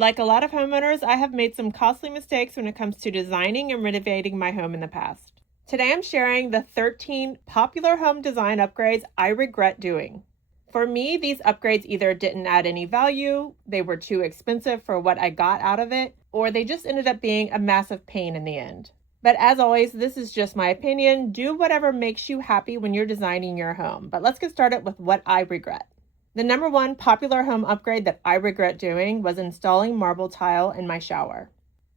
Like a lot of homeowners, I have made some costly mistakes when it comes to designing and renovating my home in the past. Today I'm sharing the 13 popular home design upgrades I regret doing. For me, these upgrades either didn't add any value, they were too expensive for what I got out of it, or they just ended up being a massive pain in the end. But as always, this is just my opinion. Do whatever makes you happy when you're designing your home. But let's get started with what I regret. The number one popular home upgrade that I regret doing was installing marble tile in my shower.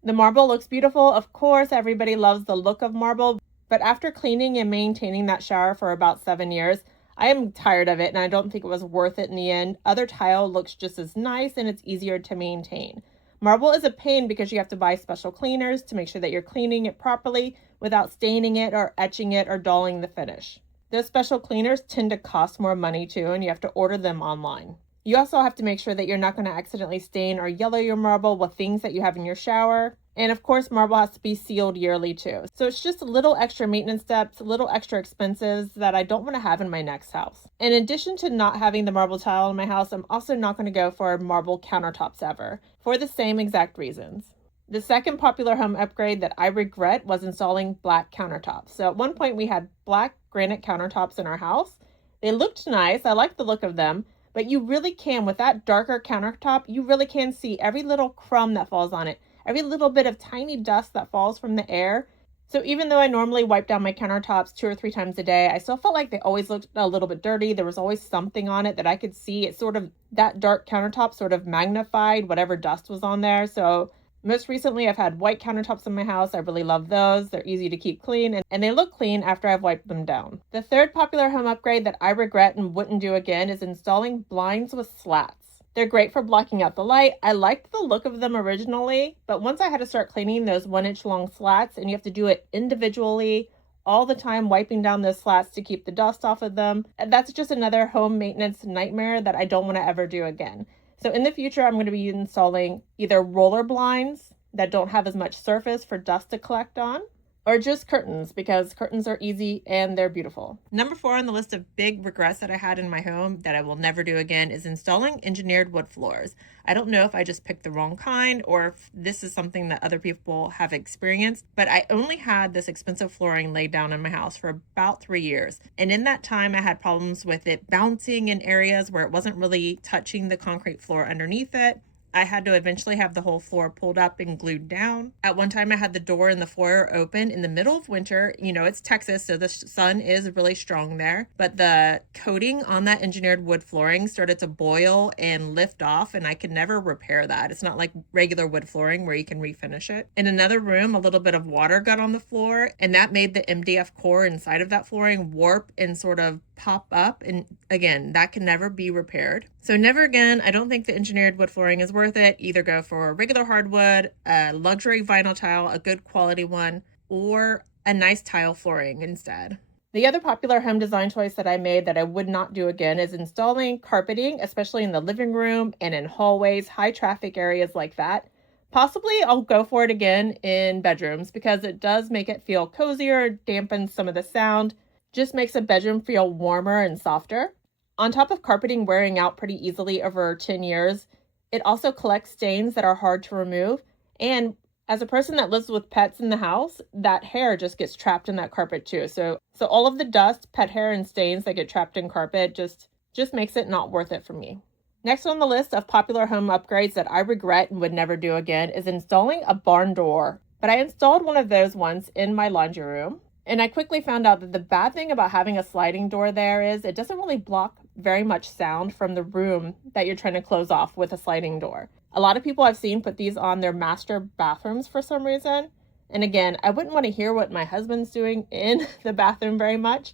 The marble looks beautiful. Of course, everybody loves the look of marble, but after cleaning and maintaining that shower for about 7 years, I am tired of it and I don't think it was worth it in the end. Other tile looks just as nice and it's easier to maintain. Marble is a pain because you have to buy special cleaners to make sure that you're cleaning it properly without staining it or etching it or dulling the finish. Those special cleaners tend to cost more money too, and you have to order them online. You also have to make sure that you're not going to accidentally stain or yellow your marble with things that you have in your shower. And of course, marble has to be sealed yearly too. So it's just a little extra maintenance steps, a little extra expenses that I don't want to have in my next house. In addition to not having the marble tile in my house, I'm also not going to go for marble countertops ever, for the same exact reasons. The second popular home upgrade that I regret was installing black countertops. So at one point we had black granite countertops in our house. They looked nice. I liked the look of them, but you really can, with that darker countertop, you really can see every little crumb that falls on it, every little bit of tiny dust that falls from the air. So even though I normally wipe down my countertops 2 or 3 times a day, I still felt like they always looked a little bit dirty. There was always something on it that I could see. It sort of, that dark countertop sort of magnified whatever dust was on there. So most recently, I've had white countertops in my house. I really love those. They're easy to keep clean, and they look clean after I've wiped them down. The third popular home upgrade that I regret and wouldn't do again is installing blinds with slats. They're great for blocking out the light. I liked the look of them originally, but once I had to start cleaning those 1-inch long slats, and you have to do it individually all the time, wiping down those slats to keep the dust off of them, that's just another home maintenance nightmare that I don't want to ever do again. So in the future, I'm going to be installing either roller blinds that don't have as much surface for dust to collect on, or just curtains, because curtains are easy and they're beautiful. Number 4 on the list of big regrets that I had in my home that I will never do again is installing engineered wood floors. I don't know if I just picked the wrong kind or if this is something that other people have experienced, but I only had this expensive flooring laid down in my house for about 3 years. And in that time, I had problems with it bouncing in areas where it wasn't really touching the concrete floor underneath it. I had to eventually have the whole floor pulled up and glued down. At one time, I had the door in the foyer open in the middle of winter. You know, it's Texas, so the sun is really strong there. But the coating on that engineered wood flooring started to boil and lift off, and I could never repair that. It's not like regular wood flooring where you can refinish it. In another room, a little bit of water got on the floor, and that made the MDF core inside of that flooring warp and sort of pop up. And again, that can never be repaired. So never again. I don't think the engineered wood flooring is worth it. Either go for a regular hardwood, a luxury vinyl tile, a good quality one, or a nice tile flooring instead. The other popular home design choice that I made that I would not do again is installing carpeting, especially in the living room and in hallways, high traffic areas like that. Possibly I'll go for it again in bedrooms because it does make it feel cozier, dampens some of the sound, just makes a bedroom feel warmer and softer. On top of carpeting wearing out pretty easily over 10 years, it also collects stains that are hard to remove. And as a person that lives with pets in the house, that hair just gets trapped in that carpet too. So all of the dust, pet hair, and stains that get trapped in carpet just makes it not worth it for me. Next on the list of popular home upgrades that I regret and would never do again is installing a barn door. But I installed one of those once in my laundry room. And I quickly found out that the bad thing about having a sliding door there is it doesn't really block very much sound from the room that you're trying to close off with a sliding door. A lot of people I've seen put these on their master bathrooms for some reason. And again, I wouldn't want to hear what my husband's doing in the bathroom very much.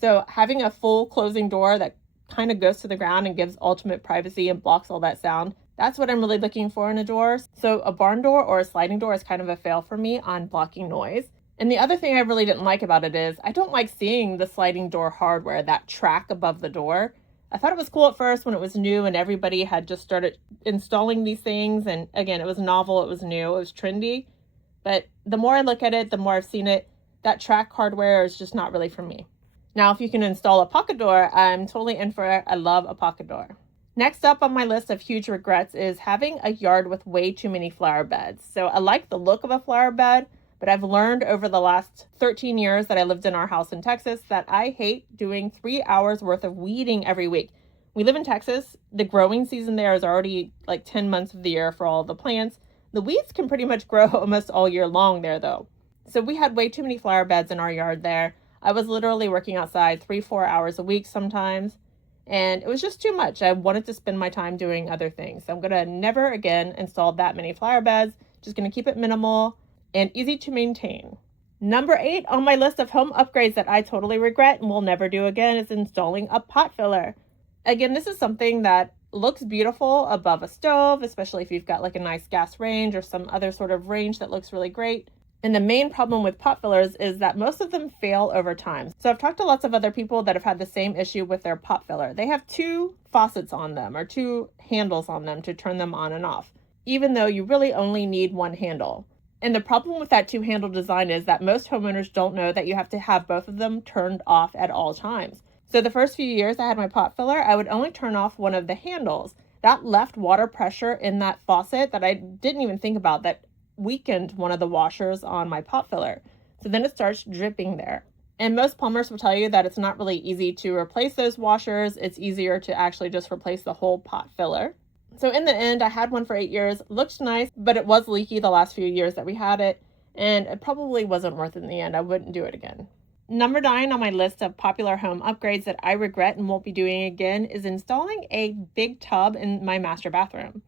So having a full closing door that kind of goes to the ground and gives ultimate privacy and blocks all that sound, that's what I'm really looking for in a door. So a barn door or a sliding door is kind of a fail for me on blocking noise. And the other thing I really didn't like about it is I don't like seeing the sliding door hardware, that track above the door. I thought it was cool at first when it was new and everybody had just started installing these things. And again, it was novel, it was new, it was trendy. But the more I look at it, the more I've seen it, that track hardware is just not really for me. Now, if you can install a pocket door, I'm totally in for it. I love a pocket door. Next up on my list of huge regrets is having a yard with way too many flower beds. So I like the look of a flower bed, but I've learned over the last 13 years that I lived in our house in Texas that I hate doing 3 hours worth of weeding every week. We live in Texas. The growing season there is already like 10 months of the year for all the plants. The weeds can pretty much grow almost all year long there though. So we had way too many flower beds in our yard there. I was literally working outside 3-4 hours a week sometimes, and it was just too much. I wanted to spend my time doing other things. So I'm going to never again install that many flower beds. Just going to keep it minimal and easy to maintain. Number 8 on my list of home upgrades that I totally regret and will never do again is installing a pot filler. Again, this is something that looks beautiful above a stove, especially if you've got like a nice gas range or some other sort of range that looks really great. And the main problem with pot fillers is that most of them fail over time. So I've talked to lots of other people that have had the same issue with their pot filler. They have 2 faucets on them or 2 handles on them to turn them on and off, even though you really only need 1 handle. And the problem with that 2-handle design is that most homeowners don't know that you have to have both of them turned off at all times. So the first few years I had my pot filler, I would only turn off one of the handles. That left water pressure in that faucet that I didn't even think about, that weakened one of the washers on my pot filler. So then it starts dripping there. And most plumbers will tell you that it's not really easy to replace those washers. It's easier to actually just replace the whole pot filler. So in the end, I had one for 8 years. Looked nice, but it was leaky the last few years that we had it, and it probably wasn't worth it in the end. I wouldn't do it again. Number 9 on my list of popular home upgrades that I regret and won't be doing again is installing a big tub in my master bathroom.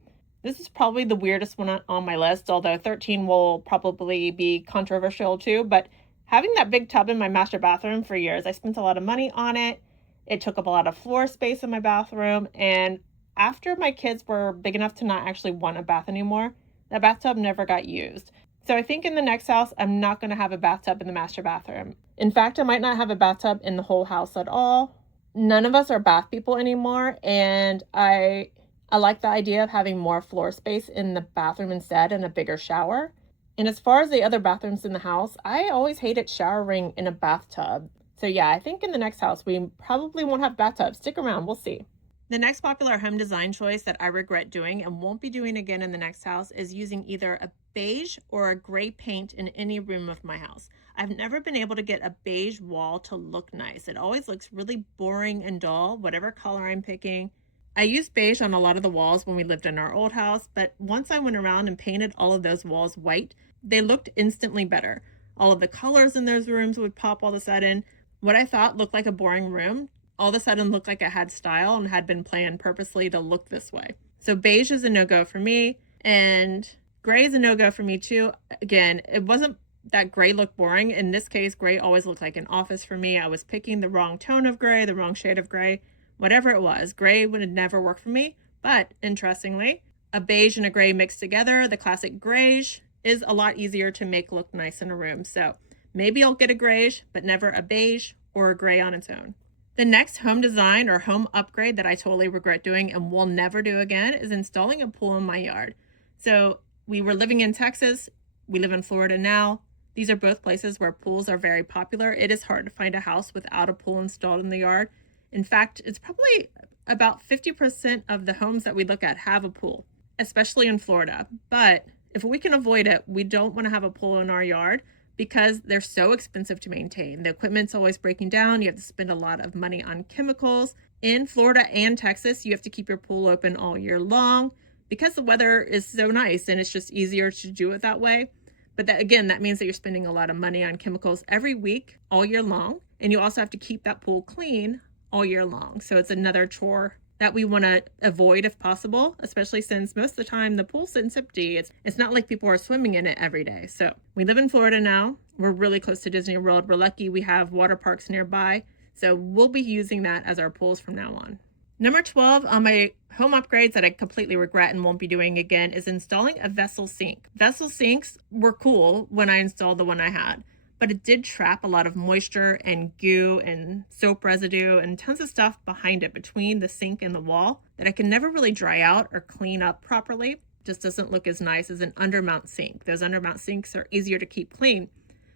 This is probably the weirdest one on my list, although 13 will probably be controversial too. But having that big tub in my master bathroom for years, I spent a lot of money on it. It took up a lot of floor space in my bathroom. And after my kids were big enough to not actually want a bath anymore, that bathtub never got used. So I think in the next house, I'm not going to have a bathtub in the master bathroom. In fact, I might not have a bathtub in the whole house at all. None of us are bath people anymore, and I like the idea of having more floor space in the bathroom instead and a bigger shower. And as far as the other bathrooms in the house, I always hated showering in a bathtub. So yeah, I think in the next house, we probably won't have bathtubs. Stick around, we'll see. The next popular home design choice that I regret doing and won't be doing again in the next house is using either a beige or a gray paint in any room of my house. I've never been able to get a beige wall to look nice. It always looks really boring and dull, whatever color I'm picking. I used beige on a lot of the walls when we lived in our old house, but once I went around and painted all of those walls white, they looked instantly better. All of the colors in those rooms would pop all of a sudden. What I thought looked like a boring room all of a sudden looked like it had style and had been planned purposely to look this way. So beige is a no-go for me, and gray is a no-go for me too. Again, it wasn't that gray looked boring. In this case, gray always looked like an office for me. I was picking the wrong tone of gray, the wrong shade of gray. Whatever it was, gray would never work for me. But interestingly, a beige and a gray mixed together, the classic grayish, is a lot easier to make look nice in a room. So maybe I'll get a grayish, but never a beige or a gray on its own. The next home design or home upgrade that I totally regret doing and will never do again is installing a pool in my yard. So we were living in Texas. We live in Florida now. These are both places where pools are very popular. It is hard to find a house without a pool installed in the yard. In fact, it's probably about 50% of the homes that we look at have a pool, especially in Florida. But if we can avoid it, we don't want to have a pool in our yard because they're so expensive to maintain. The equipment's always breaking down. You have to spend a lot of money on chemicals. In Florida and Texas, you have to keep your pool open all year long because the weather is so nice and it's just easier to do it that way. But that means that you're spending a lot of money on chemicals every week, all year long. And you also have to keep that pool clean all year long. So it's another chore that we want to avoid if possible, especially since most of the time the pool sits empty. It's not like people are swimming in it every day. So we live in Florida now. We're really close to Disney World. We're lucky we have water parks nearby. So we'll be using that as our pools from now on. Number 12 on my home upgrades that I completely regret and won't be doing again is installing a vessel sink. Vessel sinks were cool when I installed the one I had, but it did trap a lot of moisture and goo and soap residue and tons of stuff behind it between the sink and the wall that I can never really dry out or clean up properly. Just doesn't look as nice as an undermount sink. Those undermount sinks are easier to keep clean.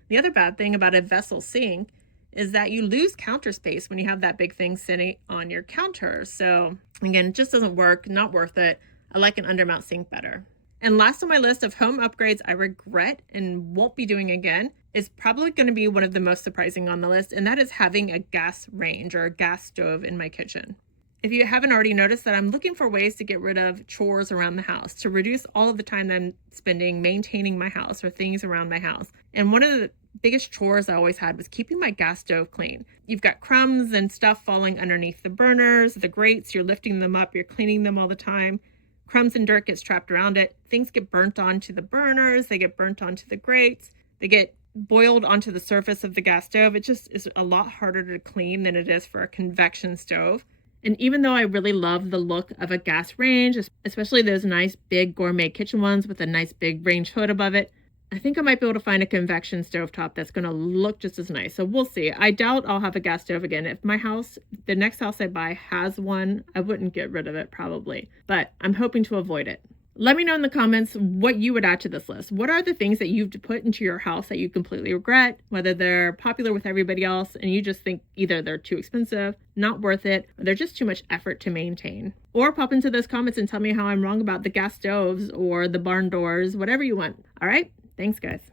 The other bad thing about a vessel sink is that you lose counter space when you have that big thing sitting on your counter. So Again, it just doesn't work, not worth it. I like an undermount sink better. And last on my list of home upgrades I regret and won't be doing again is probably going to be one of the most surprising on the list, and that is having a gas range or a gas stove in my kitchen. If you haven't already noticed that I'm looking for ways to get rid of chores around the house, to reduce all of the time that I'm spending maintaining my house or things around my house. And one of the biggest chores I always had was keeping my gas stove clean. You've got crumbs and stuff falling underneath the burners, the grates, you're lifting them up, you're cleaning them all the time. Crumbs and dirt gets trapped around it. Things get burnt onto the burners, they get burnt onto the grates, they get boiled onto the surface of the gas stove. It just is a lot harder to clean than it is for a convection stove. And even though I really love the look of a gas range, especially those nice big gourmet kitchen ones with a nice big range hood above it, I think I might be able to find a convection stovetop that's going to look just as nice. So we'll see. I doubt I'll have a gas stove again. If my house, the next house I buy has one, I wouldn't get rid of it probably, but I'm hoping to avoid it. Let me know in the comments what you would add to this list. What are the things that you've put into your house that you completely regret, whether they're popular with everybody else and you just think either they're too expensive, not worth it, or they're just too much effort to maintain. Or pop into those comments and tell me how I'm wrong about the gas stoves or the barn doors, whatever you want. All right? Thanks, guys.